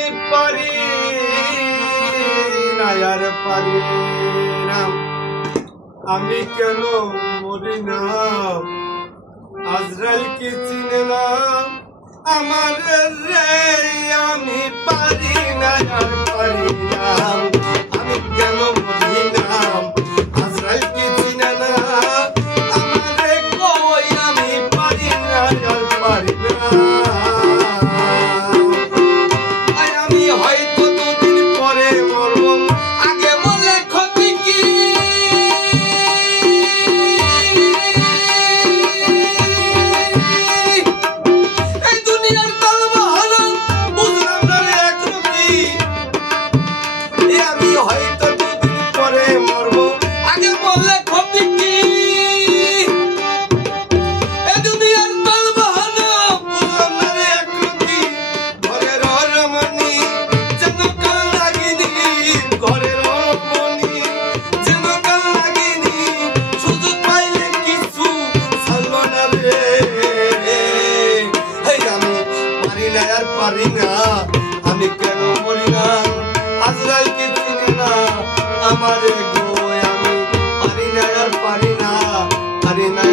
আমি পারি না আর পারি না আমি কেন মরি না আজরাইল কি চিনে না আমার রে আমি পারি না আর পারি না আমি কেন মরি না আজরাইল কি চিনে না আমার রে কই আমি পারি না আর পারি না আমি হয়তো দুদিন পরে মরব আগে মরলে ক্ষতি কি এই দুনিয়ার তালবাহানা বুঝলাম না রে একরতি আমি হয়তো দুদিন পরে মরব আগে মরলে ক্ষতি কি এই দুনিয়ার তালবাহানা বুঝলাম না রে একরতি ঘরের রমণী যেন কাল লাগিনি ঘরের রমণী যেন কাল লাগিনি সুযোগ পাইলে কিছু ছাড়লো না রে আমি পারি না আর পারি না আমি কেন মরি না আজরাইল কি চিনে না আমারে গো আমি পারি না আর পারি না